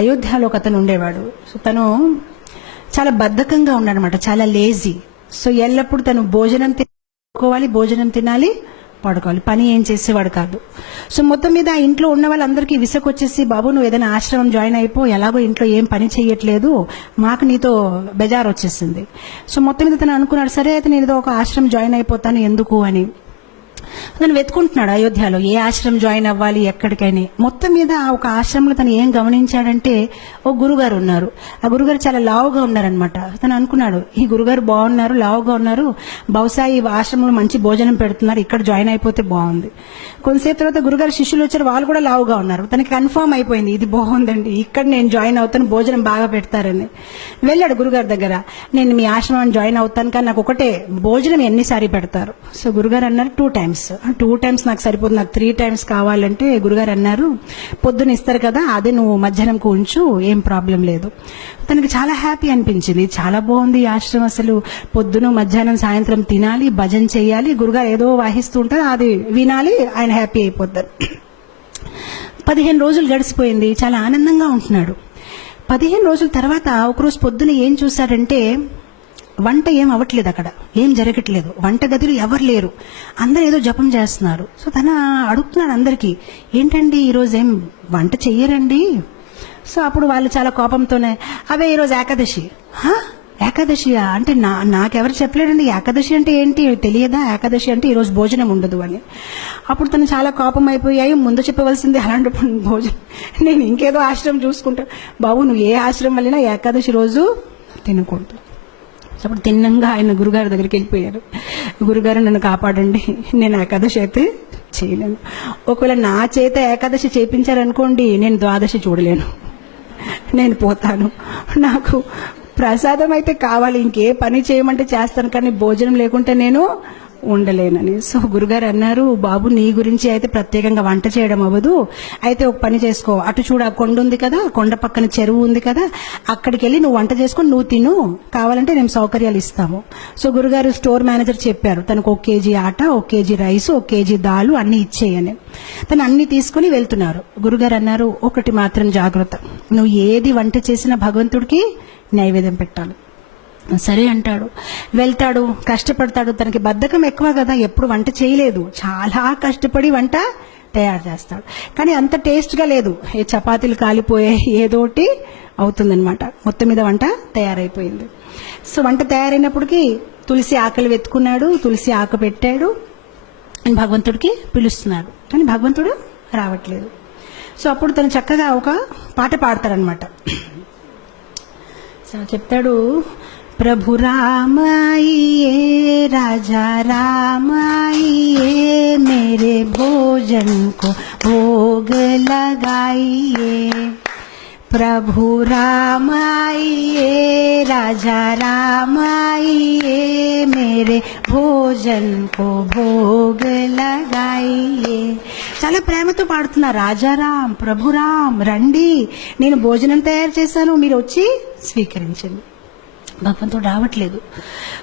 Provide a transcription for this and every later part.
అయోధ్యలో ఒక అతను ఉండేవాడు. సో తను చాలా బద్ధకంగా ఉన్నాడనమాట, చాలా లేజీ. సో ఎల్లప్పుడు తను భోజనం తినుకోవాలి, భోజనం తినాలి, పడుకోవాలి, పని ఏం చేసేవాడు కాదు. సో మొత్తం మీద ఆ ఇంట్లో ఉన్న వాళ్ళందరికీ విసుకొచ్చేసి, బాబు నువ్వు ఏదైనా ఆశ్రమం జాయిన్ అయిపో, ఎలాగో ఇంట్లో ఏం పని చేయట్లేదు, మాకు నీతో బెజార్ వచ్చేసింది. సో మొత్తం మీద తను అనుకున్నాడు, సరే అయితే నేను ఏదో ఒక ఆశ్రమం జాయిన్ అయిపోతాను ఎందుకు అని. తను వెతుకుంటున్నాడు అయోధ్యలో ఏ ఆశ్రమం జాయిన్ అవ్వాలి ఎక్కడికైనా. మొత్తం మీద ఒక ఆశ్రమంలో తను ఏం గమనించాడంటే, ఓ గురుగారు ఉన్నారు. ఆ గురుగారు చాలా లావుగా ఉన్నారనమాట. తను అనుకున్నాడు, ఈ గురుగారు బాగున్నారు, లావుగా ఉన్నారు, బహుశా ఈ ఆశ్రమంలో మంచి భోజనం పెడుతున్నారు, ఇక్కడ జాయిన్ అయిపోతే బాగుంది. కొంతసేపు తర్వాత గురుగారు శిష్యులు వచ్చారు, వాళ్ళు కూడా లావుగా ఉన్నారు. తనకి కన్ఫర్మ్ అయిపోయింది, ఇది బాగుందండి, ఇక్కడ నేను జాయిన్ అవుతాను, భోజనం బాగా పెడతారని. వెళ్ళాడు గురుగారి దగ్గర, నేను మీ ఆశ్రమాన్ని జాయిన్ అవుతాను, కానీ నాకు ఒకటే, భోజనం ఎన్నిసారి పెడతారు? సో గురుగారు అన్నారు 2 times. 2 times నాకు సరిపోతుంది, నాకు 3 times కావాలంటే గురుగారు అన్నారు, పొద్దున ఇస్తారు కదా, అదే నువ్వు మధ్యాహ్నంకు ఉంచు, ఏం ప్రాబ్లం లేదు. తనకి చాలా హ్యాపీ అనిపించింది, చాలా బాగుంది ఈ ఆశ్రమం, అసలు పొద్దున మధ్యాహ్నం సాయంత్రం తినాలి, భజన చేయాలి, గురుగారు ఏదో వాహిస్తూ ఉంటారు, అది వినాలి, ఆయన హ్యాపీ అయిపోతారు. 15 రోజులు గడిచిపోయింది, చాలా ఆనందంగా ఉంటున్నాడు. 15 రోజుల తర్వాత ఒకరోజు పొద్దున ఏం చూశాడంటే, వంట ఏం అవ్వట్లేదు, అక్కడ ఏం జరగట్లేదు, వంట గదిలో ఎవరు లేరు, అందరూ ఏదో జపం చేస్తున్నారు. సో తన అడుగుతున్నాడు అందరికీ, ఏంటండి ఈరోజు ఏం వంట చెయ్యరండి? సో అప్పుడు వాళ్ళు చాలా కోపంతోనే, అవే ఈరోజు ఏకాదశి. ఏకాదశియా అంటే నాకెవరు చెప్పలేదండి, ఏకాదశి అంటే ఏంటి తెలియదా, ఏకాదశి అంటే ఈరోజు భోజనం ఉండదు అని. అప్పుడు తను చాలా కోపం అయిపోయాయి, ముందు చెప్పవలసింది, అలాంటప్పుడు భోజనం నేను ఇంకేదో ఆశ్రమం చూసుకుంటా. బాబు నువ్వు ఏ ఆశ్రమం వెళ్ళినా ఏకాదశి రోజు తినకూడదు. అప్పుడు తిన్నంగా ఆయన గురుగారి దగ్గరికి వెళ్ళిపోయారు, గురుగారు నన్ను కాపాడండి, నేను ఏకాదశి అయితే చేయలేను, ఒకవేళ నా చేత ఏకాదశి చేయించారనుకోండి, నేను ద్వాదశి చూడలేను, నేను పోతాను, నాకు ప్రసాదం అయితే కావాలి, ఇంకే పని చేయమంటే చేస్తాను, కానీ భోజనం లేకుంటే నేను ఉండలేనని. సో గురుగారు అన్నారు, బాబు నీ గురించి అయితే ప్రత్యేకంగా వంట చేయడం అవ్వదు, అయితే ఒక పని చేసుకో, అటు చూడ కొండ ఉంది కదా, కొండ పక్కన చెరువు ఉంది కదా, అక్కడికి వెళ్ళి నువ్వు వంట చేసుకొని నువ్వు తిను, కావాలంటే మేము సౌకర్యాలు ఇస్తాము. సో గురుగారు స్టోర్ మేనేజర్ చెప్పారు, తనకు 1 kg ఆట, 1 kg రైస్, 1 kg దాలు అన్ని ఇచ్చేయని. తను అన్ని తీసుకుని వెళ్తున్నారు. గురుగారు అన్నారు, ఒకటి మాత్రం జాగ్రత్త, నువ్వు ఏది వంట చేసినా భగవంతుడికి నైవేద్యం పెట్టాలి. సరే అంటాడు, వెళ్తాడు, కష్టపడతాడు. తనకి బద్ధకం ఎక్కువ కదా, ఎప్పుడు వంట చేయలేదు, చాలా కష్టపడి వంట తయారు చేస్తాడు, కానీ అంత టేస్ట్గా లేదు, ఏ చపాతీలు కాలిపోయాయి, ఏదోటి అవుతుందనమాట. మొత్తం మీద వంట తయారైపోయింది. సో వంట తయారైనప్పటికీ తులసి ఆకలి వెతుకున్నాడు, తులసి ఆకు పెట్టాడు, భగవంతుడికి పిలుస్తున్నాడు, కానీ భగవంతుడు రావట్లేదు. సో అప్పుడు తను చక్కగా ఒక పాట పాడతాడనమాట. సో చెప్తాడు, प्रभु राम आइए, राजा राम आइए, मेरे भोजन को भोग लगाइए, प्रभु राम आइए, राजा राम आइए, मेरे भोजन को भोग लगाइए. చాలా ప్రేమతో పాడుతున్నా, రాజారాం ప్రభురాం రండి, నేను భోజనం తయారు చేశాను, మీరు వచ్చి స్వీకరించండి. భగవంతుడు రావట్లేదు.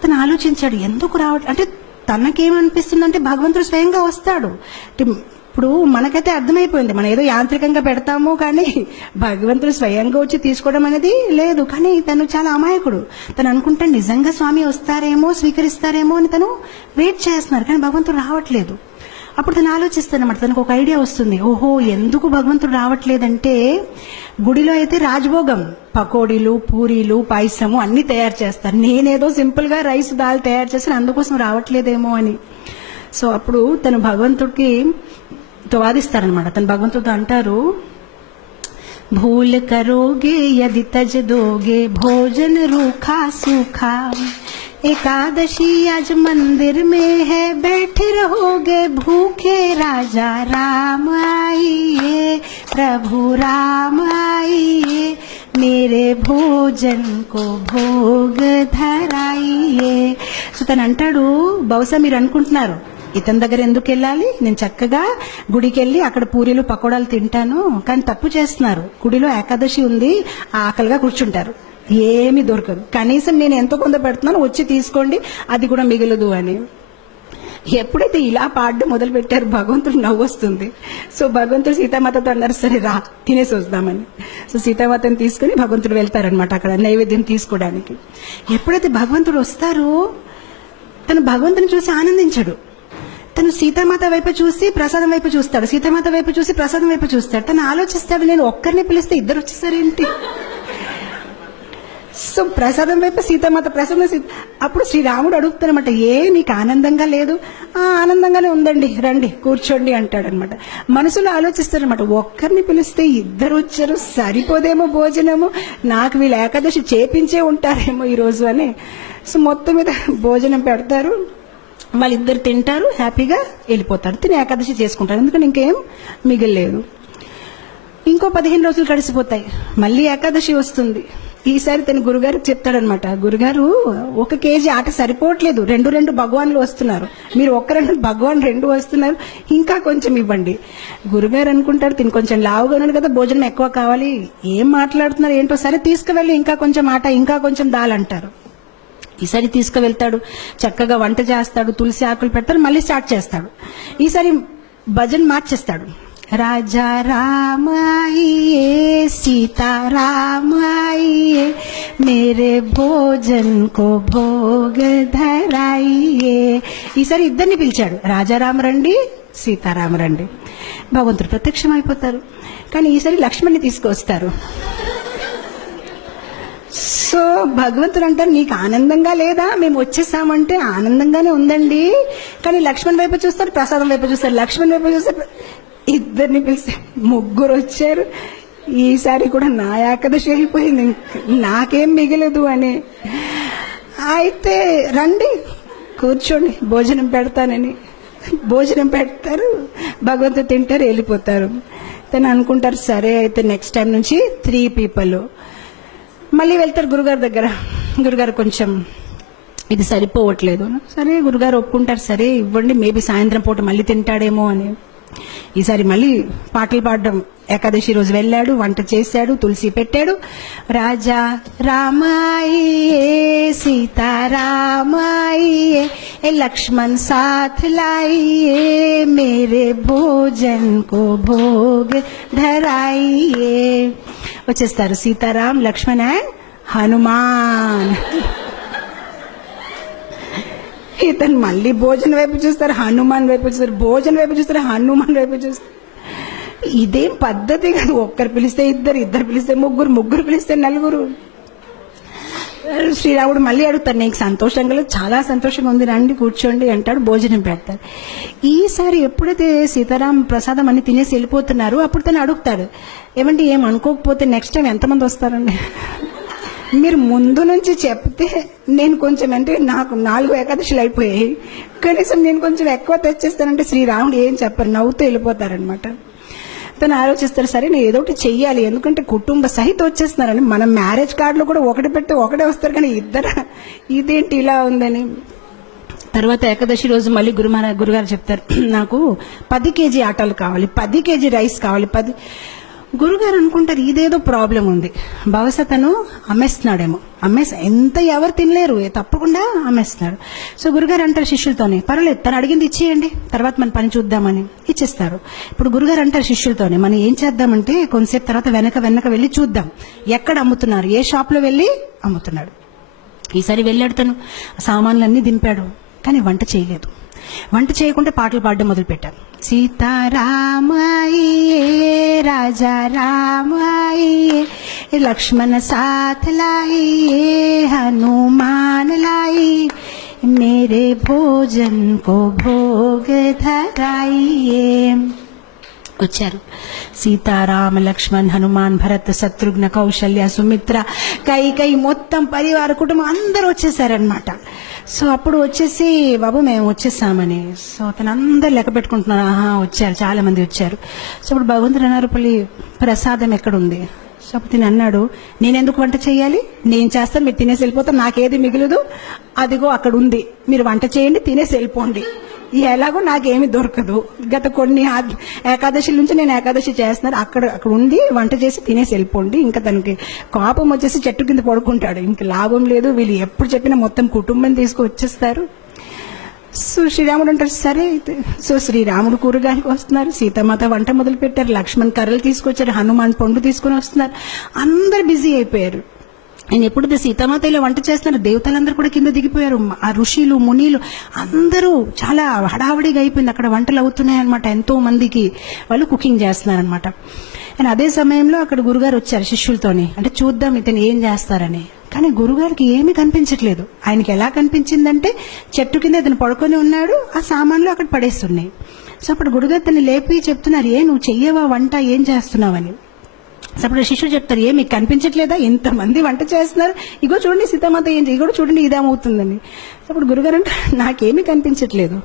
తను ఆలోచించాడు, ఎందుకు రావట్లేదు అంటే, తనకేమనిపిస్తుందంటే భగవంతుడు స్వయంగా వస్తాడు. ఇప్పుడు మనకైతే అర్థమైపోయింది, మనం ఏదో యాంత్రికంగా పెడతాము, కానీ భగవంతుడు స్వయంగా వచ్చి తీసుకోవడం అనేది లేదు. కానీ తను చాలా అమాయకుడు, తను అనుకుంటాడు నిజంగా స్వామి వస్తారేమో, స్వీకరిస్తారేమో అని తను వెయిట్ చేస్తున్నారు, కానీ భగవంతుడు రావట్లేదు. అప్పుడు తను ఆలోచిస్తానమాట, తనకు ఒక ఐడియా వస్తుంది, ఓహో ఎందుకు భగవంతుడు రావట్లేదంటే, గుడిలో అయితే రాజభోగం, పకోడీలు, పూరీలు, పాయసము అన్ని తయారు చేస్తారు, నేనేదో సింపుల్ గా రైస్ దాల్ తయారు చేస్తాను, అందుకోసం రావట్లేదేమో అని. సో అప్పుడు తను భగవంతుడికి వాదిస్తారనమాట. తను భగవంతుడితో అంటారు, భూల్ కరోగే యది తజ్ దోగే భోజన రూఖా సూఖా, एकादशी आज मंदिर में है, बैठे रहोगे भूखे, राजा राम आइए, प्रभु राम आइए, मेरे भोजन को भोग धराइए. సో తను అంటాడు, బహుశా మీరు అనుకుంటున్నారు ఇతని దగ్గర ఎందుకు వెళ్ళాలి, నేను చక్కగా గుడికి వెళ్ళి అక్కడ పూరీలు పకోడాలు తింటాను, కానీ తప్పు చేస్తున్నారు, గుడిలో ఏకాదశి ఉంది, ఆకలిగా కూర్చుంటారు, ఏమీ దొరకదు, కనీసం నేను ఎంతో కొంత పెడుతున్నాను, వచ్చి తీసుకోండి, అది కూడా మిగలదు అని. ఎప్పుడైతే ఇలా పాడడం మొదలు పెట్టారు భగవంతుడు నవ్వు వస్తుంది. సో భగవంతుడు సీతామాతతో అన్నారు, సరే రా తినేసి వద్దామని. సో సీతామాతని తీసుకుని భగవంతుడు వెళ్తారనమాట అక్కడ నైవేద్యం తీసుకోవడానికి. ఎప్పుడైతే భగవంతుడు వస్తారో తను భగవంతుని చూసి ఆనందించడు. తను సీతామాత వైపు చూసి ప్రసాదం వైపు చూస్తాడు, సీతామాత వైపు చూసి ప్రసాదం వైపు చూస్తాడు. తను ఆలోచిస్తాడు, నేను ఒక్కరిని పిలిస్తే ఇద్దరు వచ్చేసారేంటి. సో ప్రసాదం వైపు సీతామాత, ప్రసాదం అప్పుడు శ్రీరాముడు అడుగుతారనమాట, నీకు ఆనందంగా లేదు? ఆనందంగానే ఉందండి, రండి కూర్చోండి అంటాడనమాట. మనసులో ఆలోచిస్తారనమాట, ఒక్కరిని పిలిస్తే ఇద్దరు వచ్చారు, సరిపోదేమో భోజనము, నాకు వీళ్ళు ఏకాదశి చేపించే ఉంటారేమో ఈరోజు అని. సో మొత్తం మీద భోజనం పెడతారు, వాళ్ళిద్దరు తింటారు, హ్యాపీగా వెళ్ళిపోతారు, తిని ఏకాదశి చేసుకుంటారు, ఎందుకంటే ఇంకేం మిగిలేదు. ఇంకో 15 రోజులు గడిచిపోతాయి, మళ్ళీ ఏకాదశి వస్తుంది. ఈసారి తన గురుగారికి చెప్తాడనమాట, గురుగారు 1 కేజీ ఆట సరిపోవట్లేదు, 2 భగవాన్లు వస్తున్నారు, మీరు 1 భగవాన్ 2 వస్తున్నారు, ఇంకా కొంచెం ఇవ్వండి. గురుగారు అనుకుంటారు, తిని కొంచెం లావుగా ఉన్నాడు కదా, భోజనం ఎక్కువ కావాలి, ఏం మాట్లాడుతున్నారు ఏంటో, సరే తీసుకువెళ్ళి ఇంకా కొంచెం ఆట, ఇంకా కొంచెం దాల్ అంటారు. ఈసారి తీసుకువెళ్తాడు, చక్కగా వంట చేస్తాడు, తులసి ఆకులు పెడతాడు, మళ్ళీ స్టార్ట్ చేస్తాడు. ఈసారి భజన్ మార్చేస్తాడు, రాజా రామాయియే సీతా రామాయియే మేరే భోజన్ కో భోగ ధరాయియే. ఈసారి ఇద్దరిని పిలిచాడు, రాజారామ రండి, సీతారామ రండి. భగవంతుడు ప్రత్యక్షం అయిపోతారు. కానీ ఈసారి లక్ష్మణ్ని తీసుకొస్తారు. సో భగవంతుడు అంటారు, నీకు ఆనందంగా లేదా? మేము వచ్చేసామంటే ఆనందంగానే ఉందండి, కానీ లక్ష్మణ్ వైపు చూస్తారు, ప్రసాదం వైపు చూస్తారు, లక్ష్మణ్ వైపు చూస్తారు. ఇద్దరిని పిలిస్తే 3 వచ్చారు. ఈసారి కూడా నా ఏకాదశి అయిపోయింది, నాకేం మిగలదు అని. అయితే రండి కూర్చోండి భోజనం పెడతానని భోజనం పెడతారు, భగవంతుడు తింటారు, వెళ్ళిపోతారు. తను అనుకుంటారు, సరే అయితే నెక్స్ట్ టైం నుంచి 3 పీపుల్. మళ్ళీ వెళ్తారు గురుగారి దగ్గర, గురుగారు కొంచెం ఇది సరిపోవట్లేదు. సరే గురుగారు ఒప్పుకుంటారు, సరే ఇవ్వండి, మేబీ సాయంత్రం పూట మళ్ళీ తింటాడేమో అని. ఈసారి మళ్ళీ పాటలు పాడడం, ఏకాదశి రోజు వెళ్ళాడు, వంట చేశాడు, తులసి పెట్టాడు. రాజా రామాయియే సీతారామాయియే లక్ష్మణ్ సాథ్ లాయియే మేరే భోజన్ కో భోగ్ ధరాయియే. వచ్చేస్తారు సీతారాం, లక్ష్మణ్ అండ్ హనుమాన్. ఇతను మళ్ళీ భోజనం వైపు చూస్తారు, హనుమాన్ వైపు చూస్తారు, భోజనం వైపు చూస్తారు, హనుమాన్ వైపు చూస్తారు. ఇదేం పద్ధతి కాదు, ఒక్కరు పిలిస్తే ఇద్దరు, ఇద్దరు పిలిస్తే ముగ్గురు, ముగ్గురు పిలిస్తే 4. శ్రీరాముడు మళ్ళీ అడుగుతారు, నీకు సంతోషంగా లేదు? చాలా సంతోషంగా ఉంది, రండి కూర్చోండి అంటాడు, భోజనం పెడతారు. ఈసారి ఎప్పుడైతే సీతారాం ప్రసాదం అన్ని తినేసి వెళ్ళిపోతున్నారు, అప్పుడు తను అడుగుతాడు, ఏమంటే ఏం అనుకోకపోతే నెక్స్ట్ టైం ఎంతమంది వస్తారండి? మీరు ముందు నుంచి చెప్తే నేను కొంచెం, అంటే నాకు 4 ఏకాదశులు అయిపోయాయి, కనీసం నేను కొంచెం ఎక్కువ తెచ్చేస్తానంటే శ్రీరాముడు ఏం చెప్పరు, నవ్వుతూ వెళ్ళిపోతారనమాట. తను ఆలోచిస్తారు, సరే నేను ఏదో ఒకటి చెయ్యాలి, ఎందుకంటే కుటుంబ సహిత వచ్చేస్తున్నారని. మనం మ్యారేజ్ కార్డులో కూడా 1 పెడితే 1 వస్తారు, కానీ ఇద్దరు ఇదేంటి ఇలా ఉందని. తర్వాత ఏకాదశి రోజు మళ్ళీ గురుగారు చెప్తారు, నాకు 10 కేజీ ఆటలు కావాలి, 10 కేజీ రైస్ కావాలి. గురుగారు అనుకుంటారు, ఇదేదో ప్రాబ్లం ఉంది, బహుశా తను అమ్మేస్తున్నాడేమో, ఎంత ఎవరు తినలేరు, తప్పకుండా అమ్మేస్తున్నాడు. సో గురుగారు అంటారు శిష్యులతోనే, పర్వాలేదు తను అడిగింది ఇచ్చేయండి, తర్వాత మన పని చూద్దామని ఇచ్చేస్తారు. ఇప్పుడు గురుగారు అంటారు శిష్యులతోనే, మనం ఏం చేద్దామంటే కొంతసేపు తర్వాత వెనక వెళ్ళి చూద్దాం, ఎక్కడ అమ్ముతున్నారు, ఏ షాప్లో వెళ్ళి అమ్ముతున్నాడు. ఈసారి వెళ్ళాడు, తను సామాన్లన్నీ దింపాడు, కానీ వంట చేయలేదు. వంట చేయకుండా పాటలు పాడడం మొదలు పెట్టారు. సీతారామాయియే రాజా రామాయియే లక్ష్మణ సాథ్ లాయియే హనుమాన్ లాయి మేరే భోజన్ కో భోగ ధరాయియే. వచ్చారు సీతారామ లక్ష్మణ్ హనుమాన్ భరత్ శత్రుఘ్న కౌశల్య సుమిత్ర కై మొత్తం పరివార కుటుంబం అందరూ వచ్చేసారనమాట. సో అప్పుడు వచ్చేసి, బాబు మేము వచ్చేసామని. సో అతను అందరు లెక్క పెట్టుకుంటున్నారు, వచ్చారు, చాలా మంది వచ్చారు. సో అప్పుడు భగవంతుడు అన్నారు, ప్రసాదం ఎక్కడుంది? సో అప్పుడు తిని అన్నాడు, నేనెందుకు వంట చేయాలి, నేను చేస్తాను, మీరు తినేసి వెళ్ళిపోతారు, నాకేది మిగలదు, అదిగో అక్కడ ఉంది, మీరు వంట చేయండి, తినేసి వెళ్ళిపోండి, ఎలాగో నాకేమీ దొరకదు, గత కొన్ని ఏకాదశి నుంచి నేను ఏకాదశి చేస్తున్నాను, అక్కడ ఉంది, వంట చేసి తినేసి వెళ్ళిపోండి. ఇంకా తనకి కోపం వచ్చేసి చెట్టు కింద పడుకుంటాడు, ఇంకా లాభం లేదు, వీళ్ళు ఎప్పుడు చెప్పినా మొత్తం కుటుంబం తీసుకు వచ్చేస్తారు. సో శ్రీరాముడు అంటారు సరే అయితే. సో శ్రీరాముడు కూరగాయలకు వస్తున్నారు, సీతామాత వంట మొదలు పెట్టారు, లక్ష్మణ్ కర్రలు తీసుకొచ్చారు, హనుమాన్ పండు తీసుకుని వస్తున్నారు, అందరు బిజీ అయిపోయారు. ఆయన ఎప్పుడైతే సీతామాత ఇలా వంట చేస్తున్నారు, దేవతలందరూ కూడా కింద దిగిపోయారు, ఆ ఋషులు మునీలు అందరూ చాలా హడావడిగా అయిపోయింది. అక్కడ వంటలు అవుతున్నాయన్నమాట, ఎంతో మందికి వాళ్ళు కుకింగ్ చేస్తున్నారనమాట. అండ్ అదే సమయంలో అక్కడ గురుగారు వచ్చారు శిష్యులతోని, అంటే చూద్దాం ఇతను ఏం చేస్తారని. కానీ గురుగారికి ఏమీ కనిపించట్లేదు. ఆయనకి ఎలా కనిపించిందంటే చెట్టు కింద ఇతను పడుకొని ఉన్నాడు, ఆ సామాన్లు అక్కడ పడేస్తున్నాయి. సో అప్పుడు గురుగారు తను లేపి చెప్తున్నారు, నువ్వు చెయ్యవా వంట, ఏం చేస్తున్నావని. అప్పుడు శిష్యుడు చెప్తారు, మీకు కనిపించట్లేదా, ఇంతమంది వంట చేస్తున్నారు, ఇగో చూడండి సీతామాత ఏంటి, ఇగో చూడండి ఇదేమవుతుందని. అప్పుడు గురుగారు అంటే నాకేమీ కనిపించట్లేదు.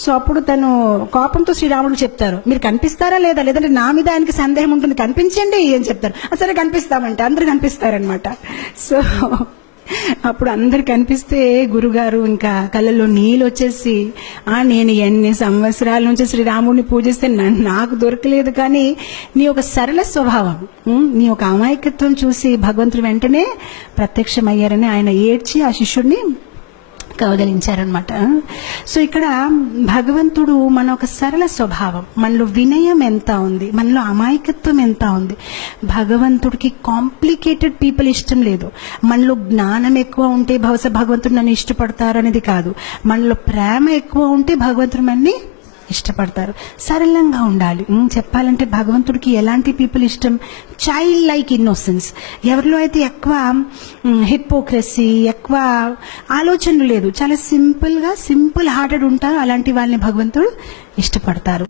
సో అప్పుడు తను కోపంతో శ్రీరాముడు చెప్తారు, మీరు కనిపిస్తారా లేదా, లేదంటే నా మీద ఆయనకి సందేహం ఉంటుంది, కనిపించండి అని చెప్తారు. సరే కనిపిస్తామంటే అందరు కనిపిస్తారనమాట. సో అప్పుడు అందరు కనిపిస్తే గురుగారు ఇంకా కళ్ళల్లో నీళ్ళు వచ్చేసి, నేను ఎన్ని సంవత్సరాల నుంచి శ్రీరాముడిని పూజిస్తే నాకు దొరకలేదు, కానీ నీ ఒక సరళ స్వభావం, నీ ఒక అమాయకత్వం చూసి భగవంతుడు వెంటనే ప్రత్యక్షమయ్యారని ఆయన ఏడ్చి ఆ శిష్యుడిని కౌగలించారనమాట. సో ఇక్కడ భగవంతుడు మన ఒక సరళ స్వభావం, మనలో వినయం ఎంత ఉంది, మనలో అమాయకత్వం ఎంత ఉంది. భగవంతుడికి కాంప్లికేటెడ్ పీపుల్ ఇష్టం లేదు. మనలో జ్ఞానం ఎక్కువ ఉంటే బహుశా భగవంతుడు నన్ను ఇష్టపడతారు అనేది కాదు, మనలో ప్రేమ ఎక్కువ ఉంటే భగవంతుడు మనని ఇష్టపడతారు. సరళంగా ఉండాలి. చెప్పాలంటే భగవంతుడికి ఎలాంటి పీపుల్ ఇష్టం, చైల్డ్ లైక్ ఇన్నోసెన్స్. ఎవరిలో అయితే ఎక్కువ హిపోక్రసీ, ఎక్కువ ఆలోచనలు లేదు, చాలా సింపుల్ హార్టెడ్ ఉంటారు, అలాంటి వాళ్ళని భగవంతుడు ఇష్టపడతారు.